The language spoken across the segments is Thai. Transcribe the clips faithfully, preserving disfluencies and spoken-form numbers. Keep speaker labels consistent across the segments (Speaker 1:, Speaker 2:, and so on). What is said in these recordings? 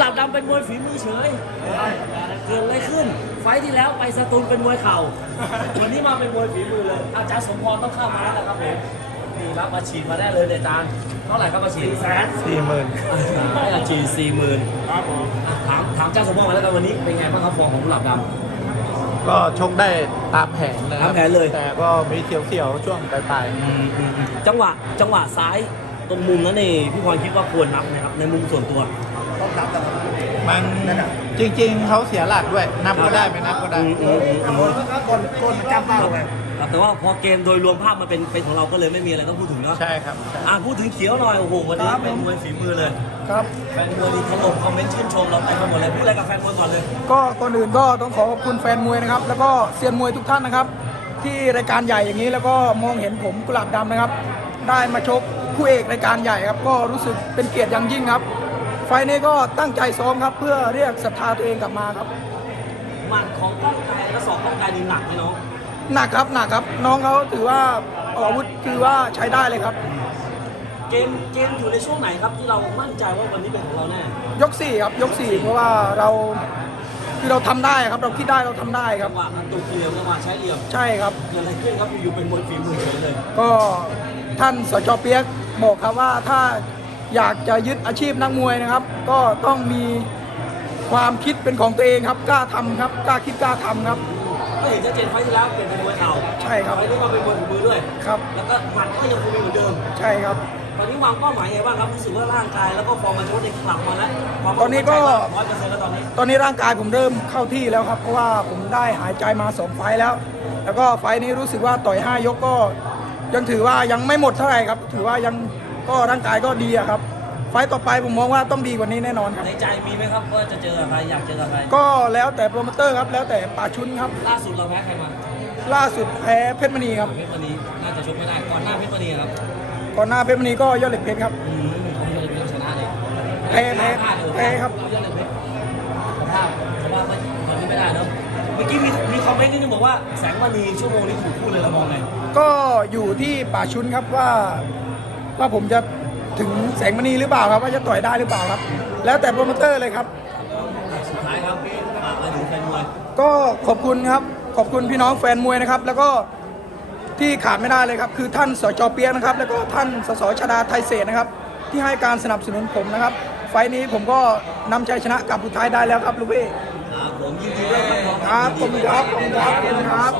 Speaker 1: บดำเป็นมวยฝีมือเฉยเกิดอะไรขึ้นไฟที่แล้วไปสตูลเป็นมวยเข่าวันนี้มาเป็นมวยฝีมือเลยอาจารย์สมพรต้องเข้ามาแล้วนะครับผมนี่ครับมาฉีดมาได้เลยอาจารย์เท่าไหร่ครับมาฉีดแสน
Speaker 2: สี่หมื่น
Speaker 1: ให้อาฉีดสี่หมื่นครับผมถามถามอาจารย์สมพรมาแล้วกันวันนี้เป็นไงบ้างครับฟอร์มของกุหลาบดำ
Speaker 2: ก็ชกได้ตามแผนนะครั
Speaker 1: ตามแผนเลย
Speaker 2: แต่ก็มีเสียวๆช่วงปลาย
Speaker 1: จังหวะจังหวะซ้ายตรงมุมนั้นนี่พี่พรคิดว่าควรนับนะครับในมุมส่วนตัว
Speaker 2: ๆมันจริงๆเขาเสียหลักด้วย นับก็ได้ไม่นับก็ได้
Speaker 1: อืมอืมอืมอืม
Speaker 3: คนคนมันจับเป้าเลย
Speaker 1: แต่ว่าพอเกมโดยรวมภาพมันเป็นเป็นของเราก็เลยไม่มีอะไรต้องพูดถึงเนาะ
Speaker 2: ใช่ครับใช่
Speaker 1: อ่าพูดถึงเขียวหน่อยโอ้โหวันนี้เป็นมวยฝีมือเลย
Speaker 3: ครับ
Speaker 1: แฟนมวยนี่ถล่มคอมเมนต์ชื่นชมเราไปทั้งหมดเลยพูดอะไรกับแฟนมวยก่อนเลย
Speaker 3: ก็ก่อนอื่นก็ต้องขอขอบคุณแฟนมวยนะครับ แล้วก็เซียนมวยทุกท่านนะครับ ที่รายการใหญ่อย่างนี้แล้วก็มองเห็นผมกุหลาบดำนะครับ ได้มาชกคู่เอกรายการใหญ่ครับ ก็รู้สึกเป็นเกียรติอย่างยิ่งครับ ไฟล์นี้ก็ตั้งใจซ้อมครับ เพื่อเรียกศรัทธาตัวเองกลับมาครับ
Speaker 1: หมัดของก้องไกรและสองก้องไกรนี่หนักไหมน้อง
Speaker 3: หนักครับหนักครับ น้องเขาถือว่าออกอาวุธคือว่าใช้ได้เลยครับ
Speaker 1: เกมเกมอยู่ในช่วงไหนครับที่เรามั่นใจว่าวันนี้เป็นของเราแน่
Speaker 3: ยกสี่ครับยกสี่เพราะว่าเราคือเราทำได้ครับเราคิดได้เราทำได้ครั
Speaker 1: จั
Speaker 3: บ
Speaker 1: งหวะกระตุกเหลี่ยมจังหวะใช้เหลี่ยม
Speaker 3: ใช่ครับ
Speaker 1: เกิดอะไรขึ้นครับอยู่ๆเป็นมวยฝีมือเฉยเลย
Speaker 3: ก็ท่านสจเปียกบอกครับว่าถ้าอยากจะยึดอาชีพนักมวยนะครับ ก็ต้องมีความคิดเป็นของตัวเองครับกล้าทำครับกล้าคิดกล้าทำครับ
Speaker 1: ก็เห็นชัดเจนไฟล์ที่แล้วเปลี่ยนเป็นมวยเข่า
Speaker 3: ใช่ครับ
Speaker 1: ไฟล์นี้มาเป็นมวยฝีมือด้วย
Speaker 3: ครับ
Speaker 1: แล้วก็หมัดก็ยังคงมีเหมือนเดิม
Speaker 3: ใช่ครับ
Speaker 1: ตอนนี้วางเป้าหมายไงบ้างครับรู้สึกว่าร่างกายแล้วก็ฟอร์มมันโชดในกลับมาแล้วความ
Speaker 3: ตอนนี้ก็
Speaker 1: ร้อยเปอร์เซ็นต์แล้วตอนนี้
Speaker 3: ตอนนี้ร่างกายผมเริ่มเข้าที่แล้วครับเพราะว่าผมได้หายใจมาสองไฟล์แล้ว แล้วก็ไฟล์นี้รู้สึกว่าต่อยห้ายกก็ยังถือว่ายังไม่หมดเท่าไหร่ครับ ถือว่ายังก็ร่างกายก็ดีอะครับ ไฟล์ต่อไปผมมองว่าต้องดีกว่านี้แน่นอนครับ
Speaker 1: ในใจมีไหมครับว่าจะเจอกับใครอยากเจอกับใคร
Speaker 3: ก็แล้วแต่โปรโมเตอร์ครับแล้วแต่ป่าชุนครับ
Speaker 1: ล่าสุดเราแพ้ใครมา
Speaker 3: ล่าสุดแพ้เพชรมณีครับ
Speaker 1: เพชรมณีน่าจะชกไม่ได้ก่อนหน้าเพชรมณีครับ
Speaker 3: ก่อนหน้าเพชรมณีก็ยอดเหล็กเพชรครับ
Speaker 1: อืมเขาเลยเป็นชนะเลย
Speaker 3: แพ้แพ้แพ้ครับ
Speaker 1: เราเยอะเลยเพชรสภาพสภาพไม่ตอนนี้ไม่ได้เนอะเมื่อกี้มีมีคอมเมนต์นิดนึงบอกว่าแสงมณีชั่วโมงนี้ถูกพูดเลยเรามองไง
Speaker 3: ก็อยู่ที่ป่าชุนครับว่าว่าผมจะถึงแสงมณีหรือเปล่าครับว่าจะต่อยได้หรือเปล่าครับ แล้วแต่โปรโมเตอร์เลยครับ
Speaker 1: สุดท้ายครับฝากมาถึงแฟนมวย
Speaker 3: ก็ขอบคุณครับขอบคุณพี่น้องแฟนมวยนะครับ แล้วก็ที่ขาดไม่ได้เลยครับ คือท่านสจเปียกนะครับ แล้วก็ท่านสสชดาไทยเศรษฐ์นะครับ ที่ให้การสนับสนุนผมนะครับ ไฟล์นี้ผมก็นำชัยชนะกลับสุดท้ายได้แล้วครับลูกพี่
Speaker 1: ครับผมยินดีด้วยครับ
Speaker 3: ครับขอบคุณครับขอบคุณครับขอบคุณครับ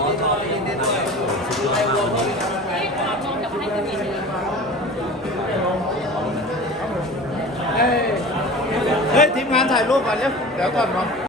Speaker 2: เฮ้ย ทีมงานถ่ายรูปก่อนเนี่ยเดี๋ยวก่อนเนาะ